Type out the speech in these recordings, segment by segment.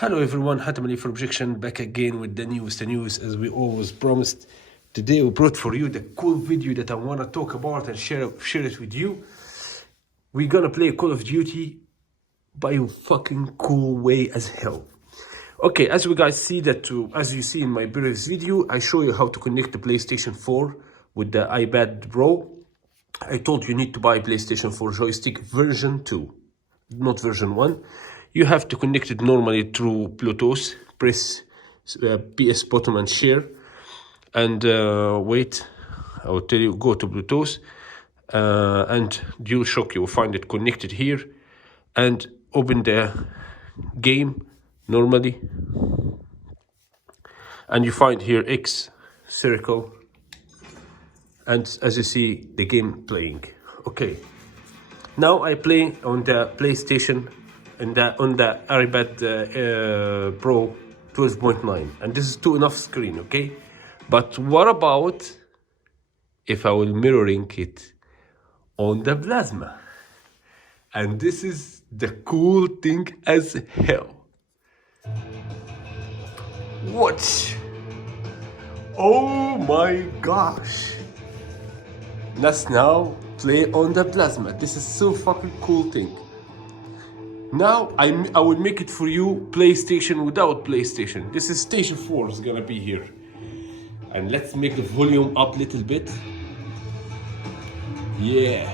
Hello everyone, HATEM for Objection back again with the news as we always promised. Today we brought for you the cool video that I want to talk about and share it with you. We're gonna play Call of Duty by a fucking cool way as hell. Okay, as you guys see as you see in my previous video, I show you how to connect the PlayStation 4 with the iPad Pro. I told you need to buy PlayStation 4 Joystick version 2, not version 1. You have to connect it normally through Bluetooth. Press PS button and share. And wait, I will tell you, go to Bluetooth. And DualShock, you will find it connected here. And open the game normally. And you find here X, circle. And as you see, the game playing. Okay. Now I play on the PlayStation on the iPad Pro 12.9, and this is 2 enough screen, okay? But what about if I will mirroring it on the plasma? And this is the cool thing as hell. Watch. Oh my gosh. Let's now play on the plasma. This is so fucking cool thing. Now I will make it for you PlayStation without PlayStation. This is Station 4 is gonna be here. And let's make the volume up a little bit. Yeah.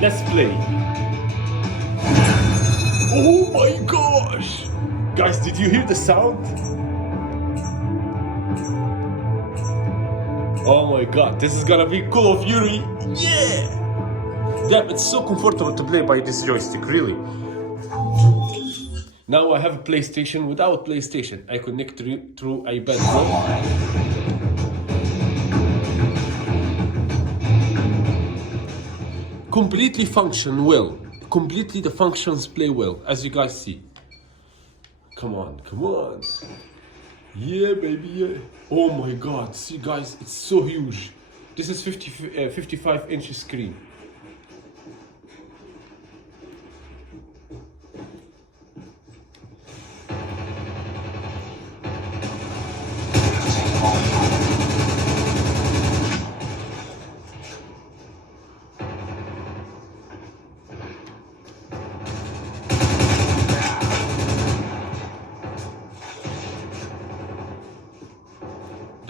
Let's play. Oh my gosh! Guys, did you hear the sound? Oh my god, this is gonna be Call of Duty. Yeah! Damn, it's so comfortable to play by this joystick, really. Now I have a PlayStation without PlayStation. I connect through iPad Pro. Completely function well. Completely the functions play well, as you guys see. Come on. Yeah, baby, yeah. Oh my god, see guys, it's so huge. This is 55-inch screen.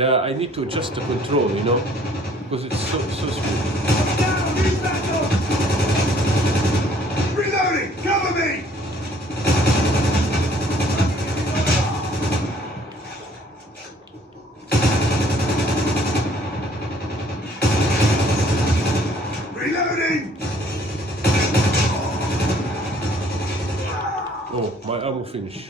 I need to adjust the control, you know, because it's so smooth. Reloading! Cover me! Reloading! Oh, my ammo finish.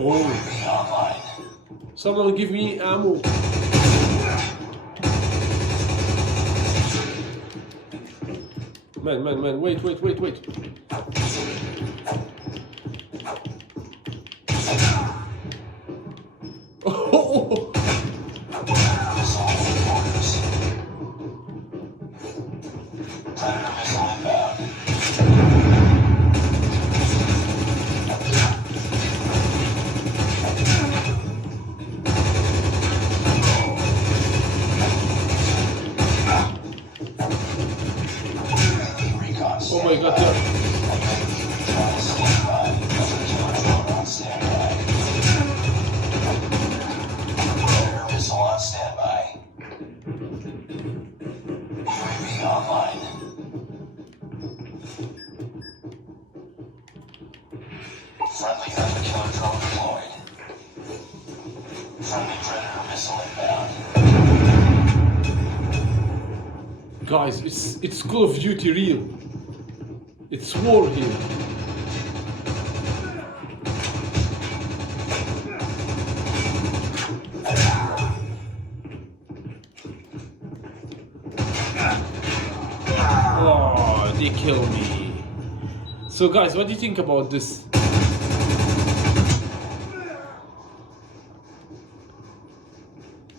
Oh. Someone give me ammo. Man, wait. Oh. Oh my god, yeah. Guys, it's Call of Duty real. It's war here. Oh, they kill me. So guys, what do you think about this?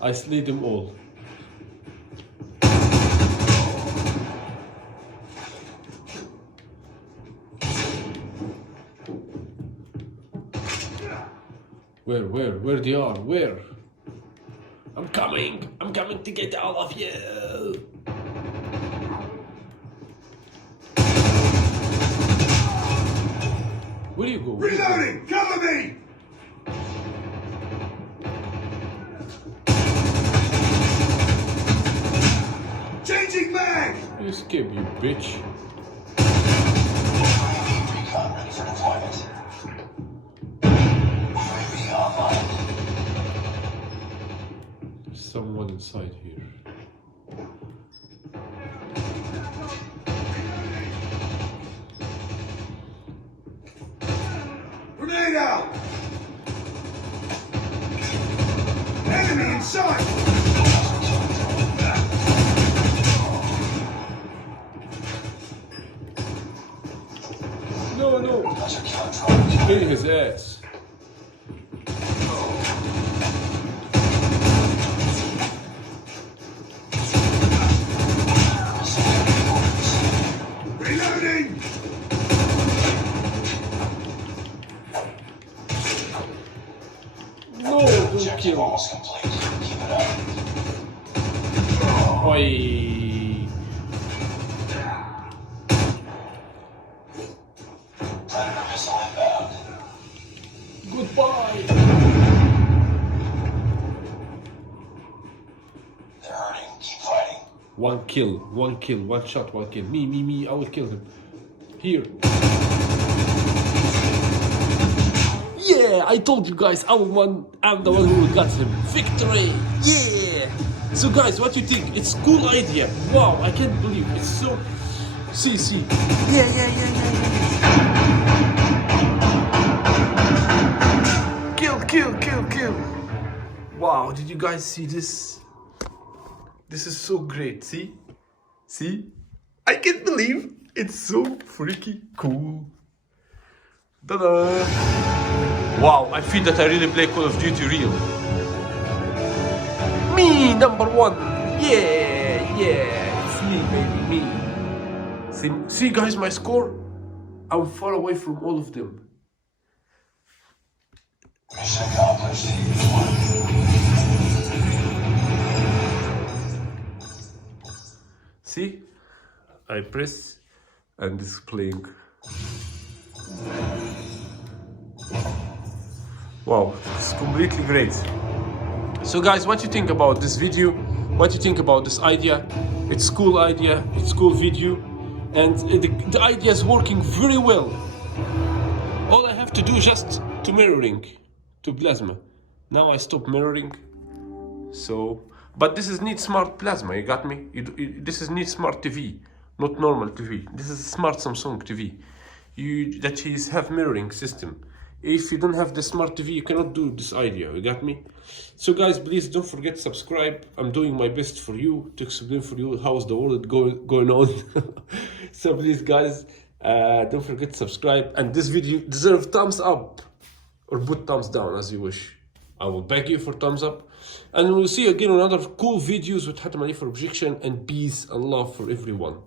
I slayed them all. Where they are? Where? I'm coming to get all of you. Where do you go? Reloading! Cover me! Changing mag! You escape, you bitch. Recon ready for deployment. UAV online. There's someone inside here. Grenade out! Enemy in sight! No. That's a killer drone. Kill his ass. Reloading! No, don't Objective kill. almost complete. Keep it up. Oi. Predator missile inbound. Goodbye. They're hurting. Keep fighting. One kill, one shot, one kill. Me, I will kill him. Here. Yeah, I told you guys, I'm the one who got him. Victory! Yeah! So guys, what you think? It's cool idea. Wow, I can't believe it. It's so... See. Yeah. Kill. Wow, did you guys see this? This is so great, see? I can't believe it's so freaky cool. Ta-da! Wow, I feel that I really play Call of Duty real. Me, number one! Yeah, it's me, baby, me. See guys, my score? I'm far away from all of them. Mission accomplished. See? I press and it's playing. Wow, it's completely great. So guys, what do you think about this video? What do you think about this idea? It's cool idea, it's cool video, and the idea is working very well. All I have to do is just to mirroring to plasma. Now I stop mirroring. So, but this is need smart plasma. You got me? This is need smart TV, not normal TV. This is smart Samsung TV. That is have mirroring system. If you don't have the smart TV, you cannot do this idea. You got me? So guys, please don't forget to subscribe. I'm doing my best for you to explain for you how's the world going on. So please guys, don't forget to subscribe, and this video deserves thumbs up or put thumbs down as you wish. I will beg you for thumbs up, and we'll see you again on other cool videos with HATEM for projection, and peace and love for everyone.